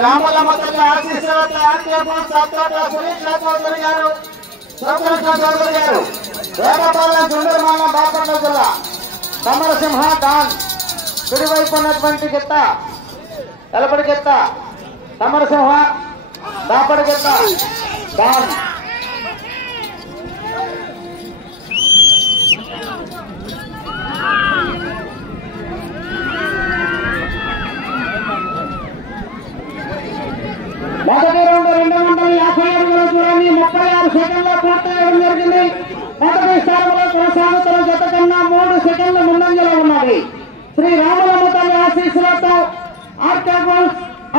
రామలమ్మ తల్లి ఆశీస్సులతో ఆర్కేపూర్ సత్తోట సురేష్ చౌదరి గారు, శంకరకృష్ణ చౌదరి గారు, వేటపాలెం గుంటూరు మండలం బాపట్ల జిల్లా. సమరసింహ డాన్ కుడివైపు ఉన్నటువంటి గిత్త ఎలపడి గిత్త, సమరసింహ దాపడి గిత్త డాన్. మొదటి రౌండ్ 250 అడుగుల దూరాన్ని 36 సెకండ్ల పూర్తి చేయడం జరిగింది. మొదటి స్థానంలో కొనసాగుతున్న జత కన్నా 3 సెకండ్ల ముందంజలో ఉన్నది. శ్రీ రామలమ్మ తల్లి ఆశీస్సులతో ఆర్కేపూర్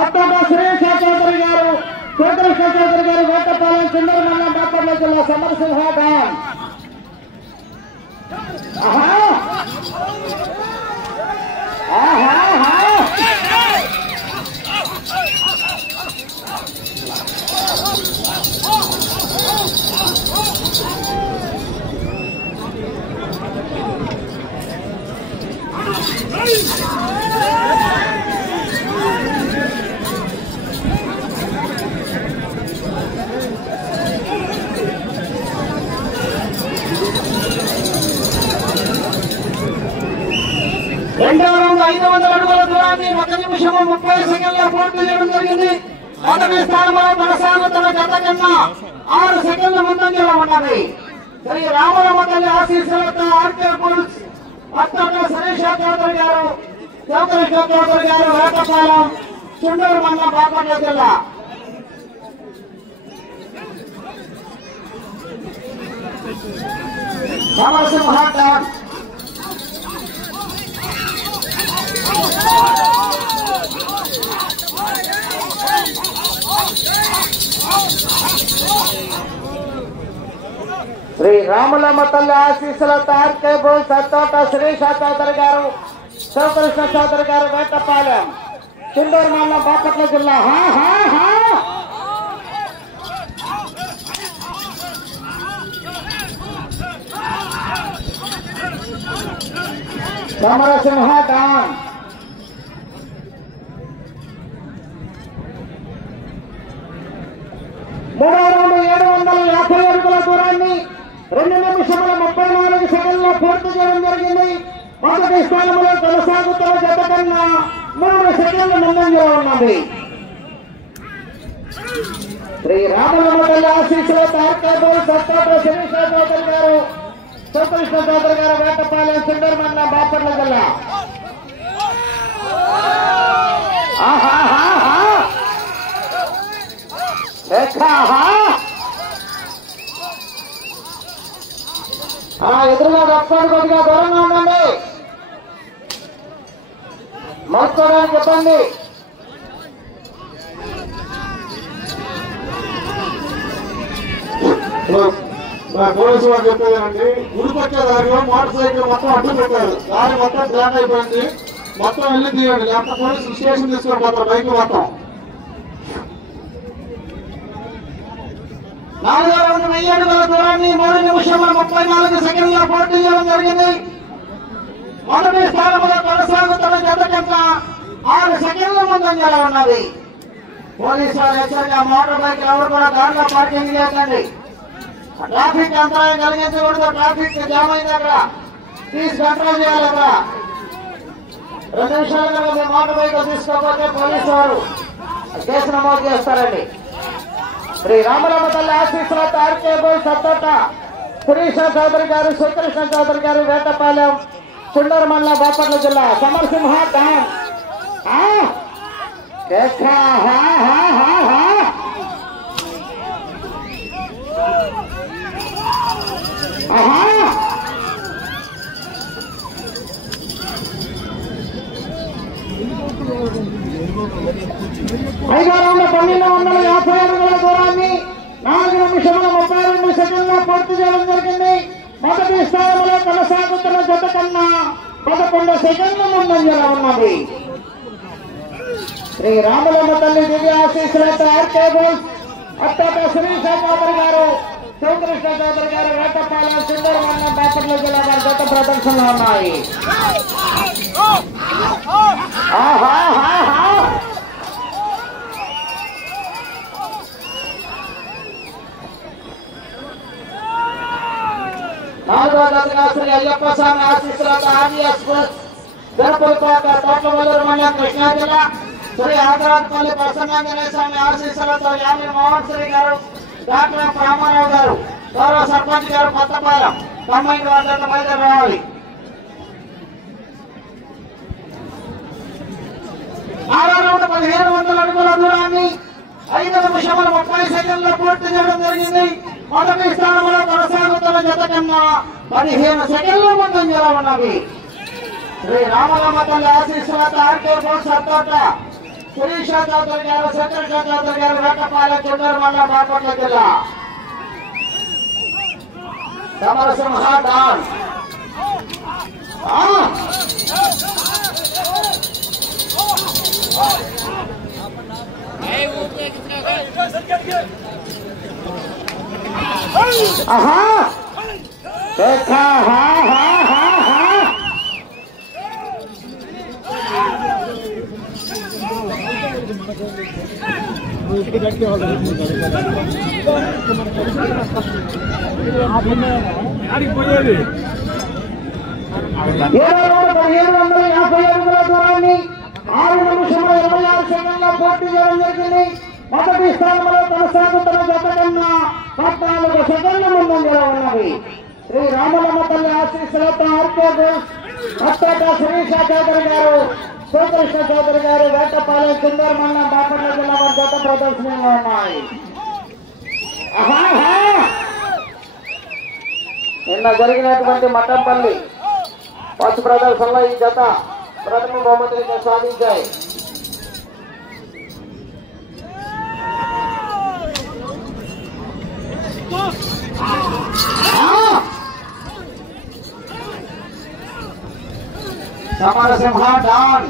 అత్తోట సురేష్ చౌదరి గారు, శంకరకృష్ణ చౌదరి గారు, వేటపాలెం చిందూరు మండలం బాపట్ల జిల్లా. సమరసింహ డాన్. రెండో రౌండ్ 500 అడుగుల దూరాన్ని 1 నిమిషం 30 సెకండ్ల పూర్తి చేయడం జరిగింది. మొదటి స్థానంలో కొనసాగుతున్న జత కన్నా 6 సెకండ్ల ముందంజలో ఉన్నది. శ్రీ రామలమ్మ తల్లి ఆశీస్సులతో ఆర్కేపూర్ అత్తోట సురేష్ చౌదరి గారు, శంకరకృష్ణ చౌదరి గారు, వేటపాలెం చిందూరు మండలం బాపట్ల జిల్లా. సమరసింహ డాన్. శ్రీ రామలమ్మ తల్లి ఆశీస్సులతో ఆర్కేపూర్ సత్తోట సురేష్ చౌదరి గారు, శంకరకృష్ణ చౌదరి గారు, వేటపాలెం చిందూరు మండలం బాపట్ల జిల్లా. సమరసింహ డాన్. మూడో రౌండ్ 750 అడుగుల దూరాన్ని 2 నిమిషముల 34 సెకండ్ల పూర్తి చేయడం జరిగింది. మొదటి స్థానంలో కొనసాగుతున్న జత కన్నా 3 సెకండ్ల ముందంజలో ఉన్నది. శ్రీ రామలమ్మ తల్లి ఆశీస్సులతో ఆర్కేపూర్ సత్తోట సురేష్ చౌదరి గారు, శంకరకృష్ణ చౌదరి గారు, వేటపాలెం చిందూరు మండలం బాపట్ల జిల్లా. ఎదురుగా తప్పని కొద్దిగా దూరంగా ఉండండి, మోసుకోవడానికి చెప్పండి. పోలీసు వారు చెప్పేదండి, గుడిపట్టే దారిలో మోటార్ సైకిల్ మొత్తం అడ్డు పెట్టారు. దారి మొత్తం బ్లాక్ అయిపోయింది. మొత్తం వెళ్ళి తీయండి, లేకపోతే పోలీసులు స్టేషన్ తీసుకొని పోతారు బైక్ మొత్తం. 4వ రౌండ్ 1000 అడుగుల దూరాన్ని 3 నిమిషం 34 సెకండ్ల పూర్తి చేయడం జరిగింది. మొదటి స్థానంలో కొనసాగుతున్న జత కన్నా 6 సెకండ్ల ముందంజలో ఉన్నది. పోలీసు వారు హెచ్చరిక, మోటార్ బైక్ ఎవరు కూడా దారిలో పార్కింగ్ చేయకండి. ట్రాఫిక్ అంతరాయం కలిగించకూడదు. ట్రాఫిక్ జామ్ అయింది, అక్కడ తీసి కంట్రోల్ చేయాలి. అక్కడ 2 నిమిషాల కన్నా మోటార్ బైక్ తీసుకోకపోతే పోలీసు వారు కేసు నమోదు చేస్తారండి. శ్రీ రామలమ్మ తల్లి ఆశీస్సులతో ఆర్కేపూర్ సత్తోట సురేష్ చౌదరి గారు, శంకరకృష్ణ చౌదరి గారు, వేటపాలెం చిందూరు మండలం బాపట్ల జిల్లా. సమరసింహ డాన్. ఐదో రౌండ్ 1250 అడుగుల దూరాన్ని 4 నిమిషముల 32 సెకండ్ల పూర్తి చేయడం జరిగింది. మొదటి స్థానంలో కొనసాగుతున్న జత కన్నా 11 సెకండ్ల ముందంజలో ఉన్నది. శ్రీ రామలమ్మ తల్లి దివ్య ఆశీస్సులతో ఆర్కేపూర్ అత్తోట సురేష్ చౌదరి గారు, శంకరకృష్ణ చౌదరి గారు, వేటపాలెం చిందూరు మండలం బాపట్ల జిల్లా గారి జత ప్రదర్శనలో ఉన్నాయి. మీదుగా శ్రీ అయ్యప్ప స్వామి ఆశీస్సులతో ఆర్డిఎస్ తిరుపతికోట తోటమల్లూరు మండలం కృష్ణా జిల్లా శ్రీ ఆదరాత్పల్లి ప్రసన్నాంజనేయ స్వామి ఆశీస్సులతో యామి మోహన్ శ్రీ గారు డాక్టర్ రామారావు గారు గౌరవ సర్పంచ్ గారు కొత్తపాలెం కంబైన్ వార్త బయలుదేరి రావాలి. 1700 అడుగుల దూరాన్ని 5 నిమిషముల 30 సెకండ్ల పూర్తి చేయడం జరిగింది. మొదటి స్థానంలో కొనసాగుతున్న జత కన్నా 15 సెకండ్ల ముందంజలో ఉన్నవి. శ్రీ రామలమ్మ తల్లి ఆశీస్సులతో ఆర్కే బోస్ సత్తోట శిరీష చౌదరి గారు, శంకరష చౌదరి గారు, వేటపాలెం చుండూరు మండలం బాపట్ల జిల్లా. సమరసింహ డాన్ పోయేది 1750 అడుగుల దూరాన్ని 6 నిమిషముల 26 సెకండ్ల పూర్తి చేయడం జరిగింది. మొదటి స్థానంలో కొనసాగుతున్న జత కన్నా 14 సెకండ్ల ముందంజలో ఉన్నవి. శ్రీ రామలమ్మ తల్లి ఆశీస్సులతో ఆర్కే బోస్ సత్తోట శిరీష చౌదరి గారు, శ్రీకృష్ణ చౌదరి గారు, వేటపాలెం చుండూరు మండలం బాపట్ల జిల్లా వారి జత ప్రదర్శనలో ఉన్నాయి. నిన్న జరిగినటువంటి మట్టంపల్లి పశు ప్రదర్శనలో ఈ జత ప్రథమ బహుమతిని సాధించాయి. సమరసింహ డాన్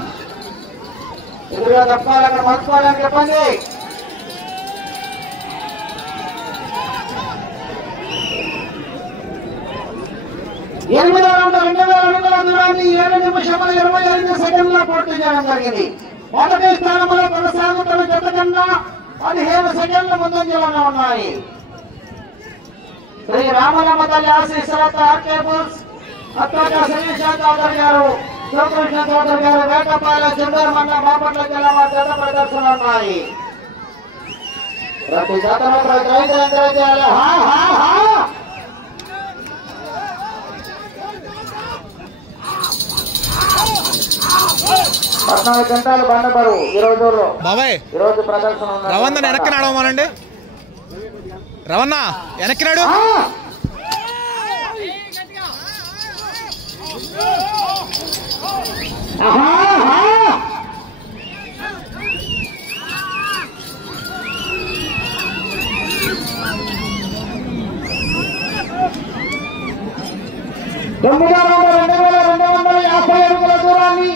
ఎదురుగా తప్పాలి, అక్కడ మర్చిపోవాలని చెప్పండి. ఎనిమిదో రౌండ్ 2000 అడుగుల దూరాన్ని 7 నిమిషముల 25 సెకండ్ల పూర్తి చేయడం జరిగింది. మొదటి స్థానంలో కొనసాగుతున్న జత కన్నా 15 సెకండ్ల ముందంజలోనే ఉన్నాయి. శ్రీ రామలమ్మ తల్లి ఆశీస్సులతో ఆర్కే బోస్ సత్తోట శిరీష చౌదరి గారు, శ్రీకృష్ణ చౌదరి గారు, వేటపాలెం చుండూరు మండలం బాపట్ల జిల్లా వారి జత ప్రదర్శనలు ఉన్నాయి. ప్రతి జతను ప్రతి రైతు ఎంజాయ్ చేయాలి. 14 గంటలు బండబరు ఈ రోజుల్లో ఈరోజు ప్రదర్శన. రవణ వెనక్కి నడవమానండి, రవణ వెనక్కి నాడు. తొమ్మిదో రౌండ్ 2250 అడుగుల దూరాన్ని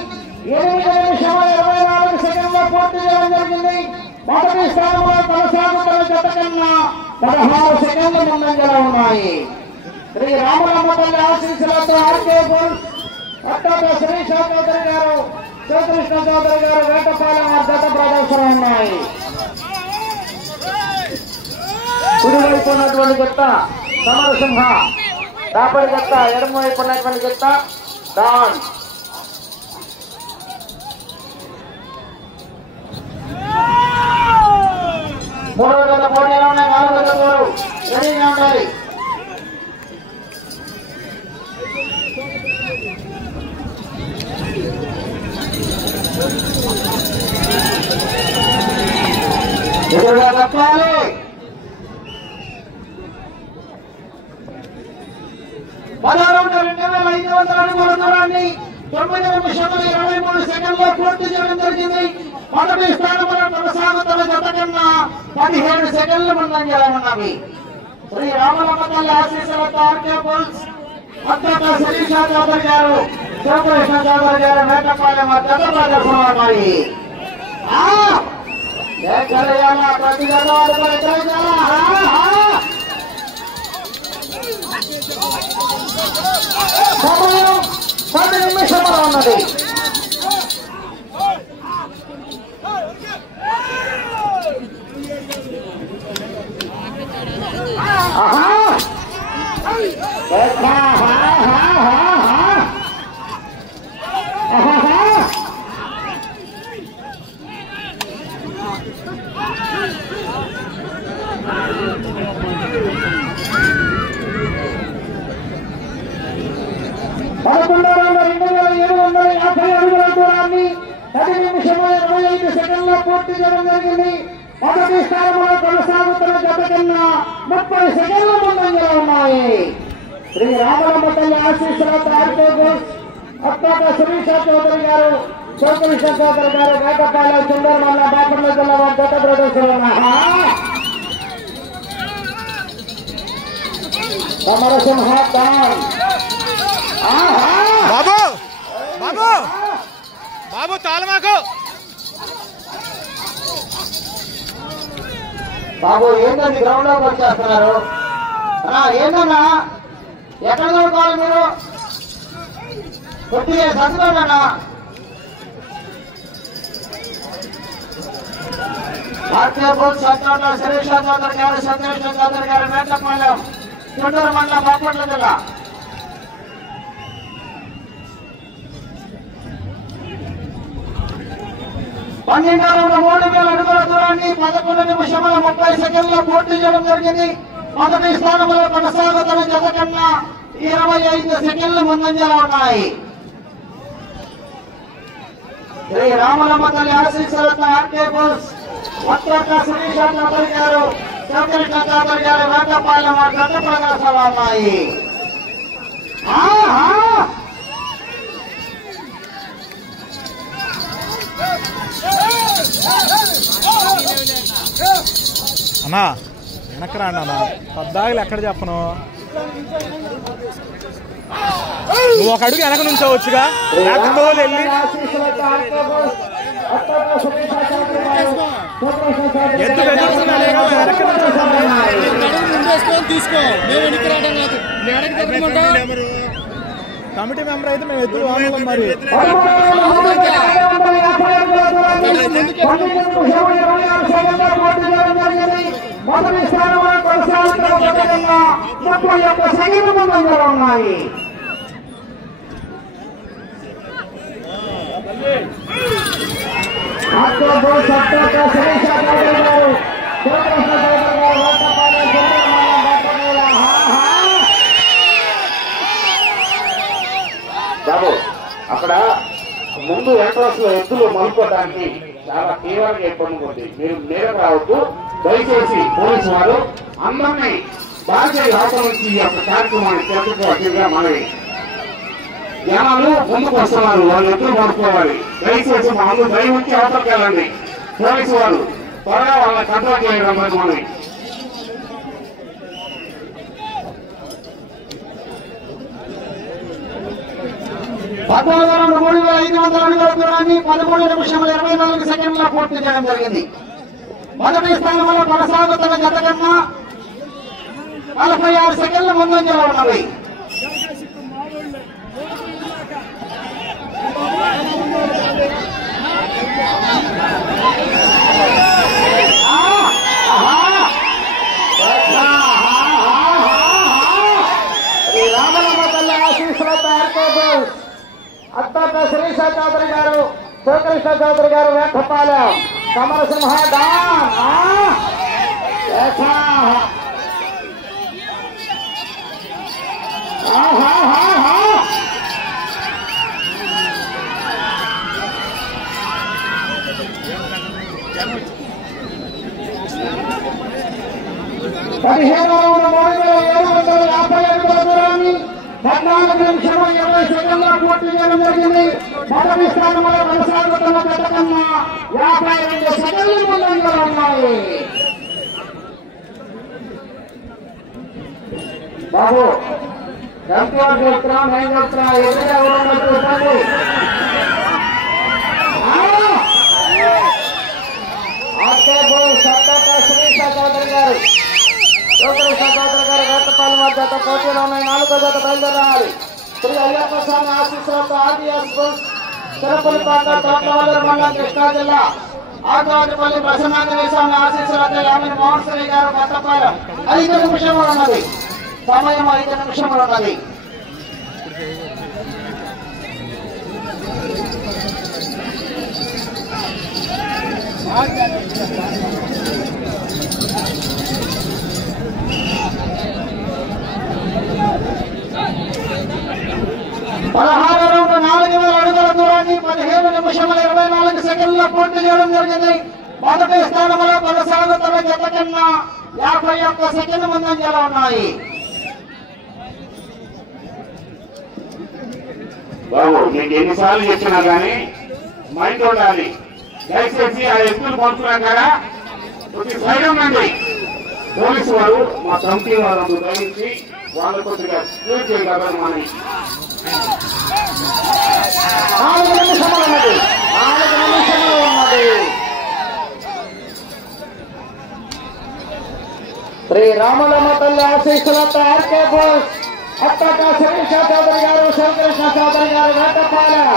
8 నిమిషముల 24 సెకండ్ల పూర్తి చేయడం జరిగింది. మొదటి స్థానంలో కొనసాగుతున్న జత కన్నా 16 సెకండ్ల ముందంజలో ఉన్నాయి. శ్రీ రామలమ్మ తల్లి ఆశీస్సులతో ఆర్కే బోస్ సత్తోట శిరీష చౌదరి గారు, శ్రీకృష్ణ చౌదరి గారు, వేటపాలెం వారి జత ప్రదర్శన ఉన్నాయి. కుడివైపు ఉన్నటువంటి జత సమరసింహ, దాపడి జత ఎడమ వైపు ఉన్నటువంటి జత డాన్. మూడో జత పోటీలో ఉన్నాయి. 4వ జత వారు రెడీగా ఉండాలి. ఎదురుగా తప్పాలి. 16,2500 అడుగుల దూరాన్ని 9 నిమిషముల 23 సెకండ్లో పూర్తి చేయడం జరిగింది. మొదటి స్థానంలో కొనసాగుతున్న జత కన్నా 17 సెకండ్ల ముందంజలో ఉన్నవి. శ్రీ రామలమ్మ తల్లి ఆశీస్సులతో ఆర్కే బోస్ సత్తోట శిరీష చౌదరి గారు, శ్రీకృష్ణ చౌదరి గారు, వేటపాలెం వారి జత ప్రదర్శన ఉన్నాయి. ప్రతి జత సమయం 10 నిమిషములు ఉన్నది. పూర్తి చేయడం జరిగింది. మొదటి స్థానంలో కొనసాగుతున్న జత కన్నా 30 సెకండ్ల ముందంజలో ఉన్నాయి. శ్రీ రామలమ్మ తల్లి ఆశీస్సులతో అత్తాక శిరీష చౌదరి గారు, చౌకృష్ణ చౌదరి గారు, వేటపాలెం చుండూరు మండలం బాపట్ల జిల్లా వారి జత ప్రదర్శన. సమరసింహ బాబు బాబు బాబు తాళమాకు బాబు ఏంటండి గ్రౌండ్ లోకి వచ్చేస్తున్నారు? ఏంటన్నా ఎక్కడ చదువుకోవాలి మీరు? కొద్దిగా చదువుకోండి. భారతీయ బోర్డు సంతోష శిరీష చౌదరి గారు, సంతోష చౌదరి గారు, వేటపాలెం చుండూరు మండలం బాపట్ల జిల్లా. 12 రౌండ్ల 3000 అడుగుల దూరాన్ని 11 నిమిషముల 30 సెకండ్ల పూర్తి చేయడం జరిగింది. మొదటి స్థానంలో కొనసాగుతున్న జత కన్నా 25 సెకండ్లు ముందంజలో ఉన్నాయి. శ్రీ రామలమ్మ తల్లి ఆశీస్సులతో ఆర్కే బోస్ వత్రక శిరీష చౌదరి గారు, చౌకృష్ణ చౌదరి గారు, వేటపాలెం జత ప్రదర్శనలు ఉన్నాయి. అన్నా వెనక్కి రాండి అన్న, పద్దాగులు ఎక్కడ చెప్పను. నువ్వు ఒక అడుగు వెనక నుంచోవచ్చుగా, వెళ్ళి ఎద్దు కమిటీ మెంబర్ అయితే మేము ఎద్దులు వాడాలి. మరి మొదటి స్థానంలో కొనసాగుతున్న పథకంగా 31 సెకండ్ల ముందంజలో ఉన్నాయి. బాబు అక్కడ ముందు ఎంట్రన్స్ లో ఎద్దులు మలుకోవడానికి చాలా తీవ్రంగా ఇబ్బంది ఉంది. మీరు నేరం రావద్దు దయచేసి పోలీసు వారు అందరినీ బాగా అవసరం వచ్చి ఈ యొక్క కార్యక్రమాన్ని తెలుసుకోవాల్సిందిగా మనవి. జనాలు ముందుకు వస్తున్నారు, వాళ్ళు ఎద్దులు మలుకోవాలి. దయచేసి మా అందరూ దయవచ్చి అవసరం వెళ్ళండి. పోలీసు వారు త్వరగా వాళ్ళని కంట్రోల్ చేయడం మనవి. పద్నాలుగు 3500 అడుగుల దూరాన్ని 13 నిమిషముల 24 సెకండ్ల పూర్తి చేయడం జరిగింది. మొదటి స్థానంలో కొనసాగుతున్న జత కన్నా 46 సెకండ్ల ముందంజలో ఉన్నవి. రామలమ్మ తల్లి ఆశీస్సులతో అత్తాక శిరీష చౌదరి గారు, చౌకృష్ణ చౌదరి గారు, వేటపాలెం సమరసింహ పదిహేను 3750 అడుగుల దూరాన్ని 14 నిమిషముల 20 సెకండ్ల పూర్తి చేయడం జరిగింది. మొదటి స్థానంలో కొనసాగుతున్న జత కన్నా 52 సెకండ్ల ముందంజలో ఉన్నాయి. బాబు ఎంపీఆర్ చెప్తున్నా, నేను చెప్తున్నా, ఎదురుగా ఎవరన్నా చూడండి. శిరీష చౌదరి గారు, చౌకృష్ణ చౌదరి గారు, వేటపాలెం జత పోటీలో ఉన్నాయి. 4వ జత బయలుదేరాలి. శ్రీ అయ్యప్ప స్వామి ఆశీస్సులతో ఆర్డీఎస్ తిరుపతిపాక తోటవల్లూరు మండలం కృష్ణా జిల్లా ఆకువాటిపల్లి ప్రసన్నాంజనేయ స్వామి ఆశీస్సులతో యామిని మోహన్ శ్రీ గారు కొత్తపాలెం 5 నిమిషములు ఉన్నది. సమయం 5 నిమిషములు ఉన్నది. పదహారు రౌండ్ 4000 అడుగుల దూరాన్ని 15 నిమిషముల 24 సెకండ్ల పూర్తి చేయడం జరిగింది. మొదటి స్థానంలో కొనసాగుతున్న జత కన్నా 51 సెకండ్ల ముందంజలో ఉన్నాయి. బాబు మీకు ఎన్నిసార్లు చెప్పినా కానీ మైండ్ ఉండాలి. దయచేసి ఆ ఎత్తులు పంపుతున్నాం కదా కొద్ది సైడ్ ఉండండి. పోలీసు వారు మా కమిటీ వారు గమనించి వాళ్ళు కొద్దిగా క్లియర్ చేయగలరు. మనకి 4 నిమిషములు ఉన్నది. 4 నిమిషములు ఉన్నది. శ్రీ రామలమ్మ తల్లి ఆశీస్సులతో ఆర్కే బోస్ అట్టక శిరీష చౌదరి గారు, శివకృష్ణ చౌదరి గారు వేటపాలెం.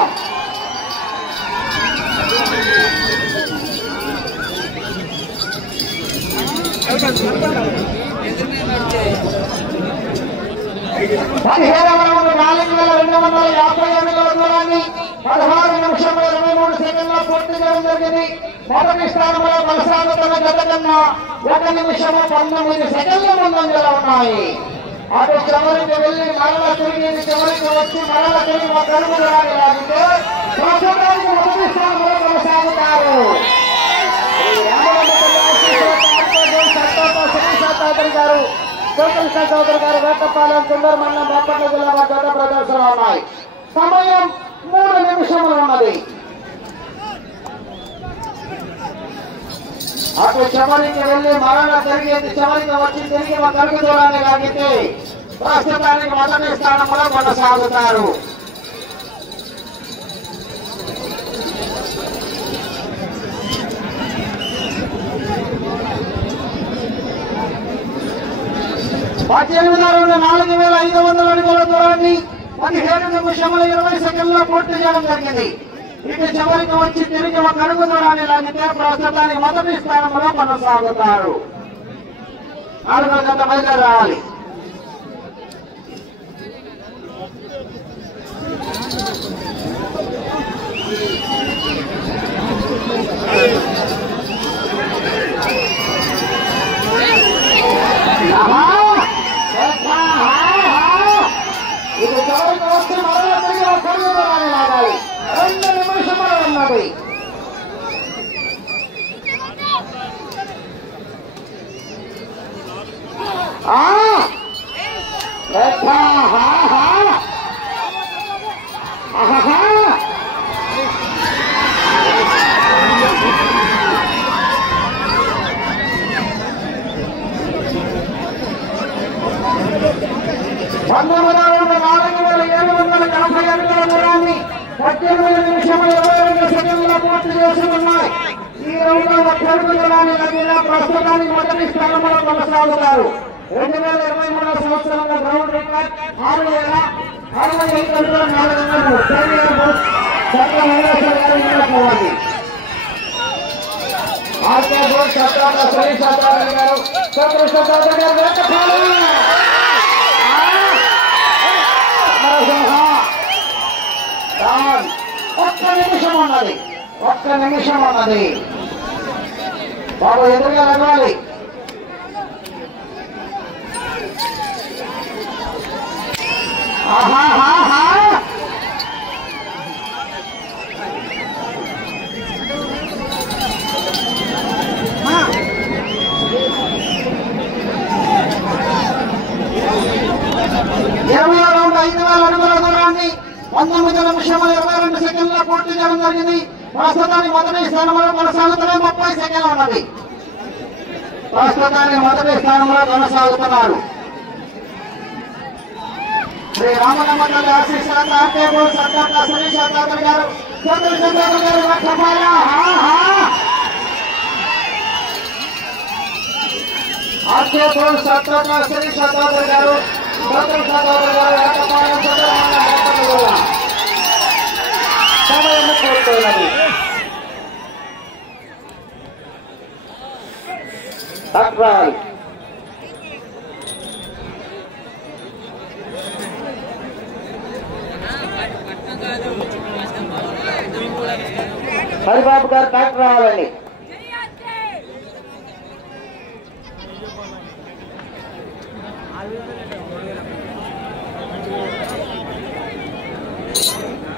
పదిహేడవ రౌండ్ 4250 అడుగుల దూరాన్ని 16 నిమిషముల 23 సెకండ్ల పూర్తి చేయడం జరిగింది. మొదటి స్థానంలో కొనసాగుతున్న జత కన్నా 1 నిమిషము 19 సెకండ్ల ముందంజలో ఉన్నాయి. అటు చివరికి వెళ్లి మరల తిరిగి చివరికి వచ్చి మరల తిరిగి ఒక అడుగు దూరాన్ని లాగితే ప్రస్తుతానికి మొదటి స్థానంలో కొనసాగుతారు. చౌదరి గారు, శివకృష్ణ చౌదరి గారు వేటపాలెం, కుందూరు మండలం, బాపట్ల జిల్లా జత ప్రదర్శన ఉన్నాయి. సమయం 3 నిమిషములు ఉన్నది. అటు చివరికి వెళ్లి మరణ తిరిగి చివరికి వచ్చి తిరిగి ఒక అడుగు దూరాన్ని లాగితే ప్రస్తుతానికి మొదటి స్థానంలో కొనసాగుతారు. పద్దెనిమిది 4500 అడుగుల దూరాన్ని 17 నిమిషముల 20 సెకండ్ల పూర్తి చేయడం జరిగింది. ఇటు చివరికి వచ్చి తిరిగి ఒక అడుగు దూరాన్ని లాగితే ప్రస్తుతానికి మొదటి స్థానంలో కొనసాగుతారు. 4వ జత బయలుదేరి రావాలి. ఇది చివరికి వచ్చి మరలా తిరిగి ఒక అడుగు దూరాన్ని లాగాలి. 2 నిమిషములు ఉన్నది. దూరాన్ని 18 నిమిషముల 22 సెకండ్ల పూర్తి చేసుకున్నాయి. ఈ రౌండ్ లో ఒక అడుగు దూరాన్ని లాగిన ప్రస్తుతానికి మొదటి స్థానంలో కొనసాగుతారు. 2023 సంవత్సరంలో గ్రౌండ్ రికార్డ్ 6065 అడుగుల 400 పోవాలి. ఆర్కే బోస్ సత్తాత శ్రీ సత్తారెడ్డి గారు, శివకృష్ణ చౌదరి గారు వేటపాలెం. ఒక్క నిమిషం ఉన్నది. 1 నిమిషం ఉన్నది. బాబు ఎదురుగా నడవాలి. రౌండ్ 5000 అడుగుల దూరాన్ని 19 నిమిషముల 22 సెకండ్ల పూర్తి చేయడం జరిగింది. ప్రస్తుతానికి మొదటి స్థానంలో కొనసాగుతున్న 30 సెకండ్లు ఉన్నది. ప్రస్తుతానికి మొదటి స్థానంలో కొనసాగుతున్నారు. శ్రీ రామలమ్మ తల్లి ఆశీస్సులతో ఆర్కే బోస్ అట్టక శిరీష చౌదరి గారు, శివకృష్ణ చౌదరి గారు వేటపాలెం. ఆర్కే బోస్ అట్టక శిరీష చౌదరి గారు, శివకృష్ణ చౌదరి గారు వేటపాలెం, సమయం పూర్తయినది. హరిబాబు గారు ట్రాక్టర్ రావాలండి.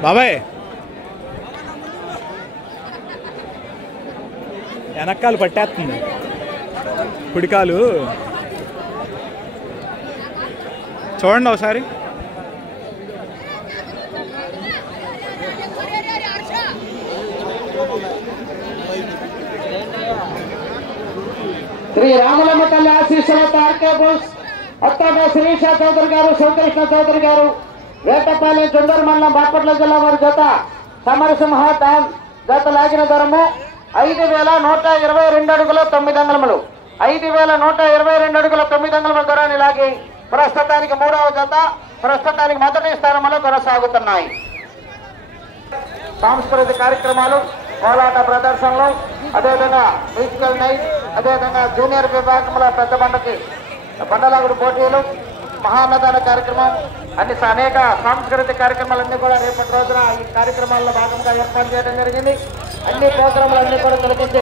బాబాయ్ వెనక్కాలు పట్టేస్తుంది కుడికాలు చూడండి ఒకసారి. శ్రీ రామలమ్మ తల్లి ఆశీస్సులతో ఆర్కే బోస్ అత్తాడ శ్రీష చౌదరి గారు, శివకృష్ణ చౌదరి గారు, వేటపాలెం చందూరు మండలం బాపట్ల జిల్లా వారి జత సమరసింహ డాన్ జత లాగిన ధరము 5,122 అడుగుల 9 అంగుళములు. 5,122 అడుగుల 9 అంగుళముల దూరాన్ని లాగి ప్రస్తుతానికి 3వ జత ప్రస్తుతానికి మొదటి స్థానంలో కొనసాగుతున్నాయి. సాంస్కృతిక కార్యక్రమాలు, కోలాట ప్రదర్శనలు, అదేవిధంగా మ్యూజికల్ నైట్, అదేవిధంగా జూనియర్ విభాగంలో పెద్ద బండలాగుడు పోటీలు, మహాన్నదాన కార్యక్రమం, అనేక సాంస్కృతిక కార్యక్రమాలన్నీ కూడా రేపటి రోజున ఈ కార్యక్రమాల్లో భాగంగా ఏర్పాటు చేయడం జరిగింది. అన్ని ప్రోగ్రాంలన్నీ కూడా తొలగించి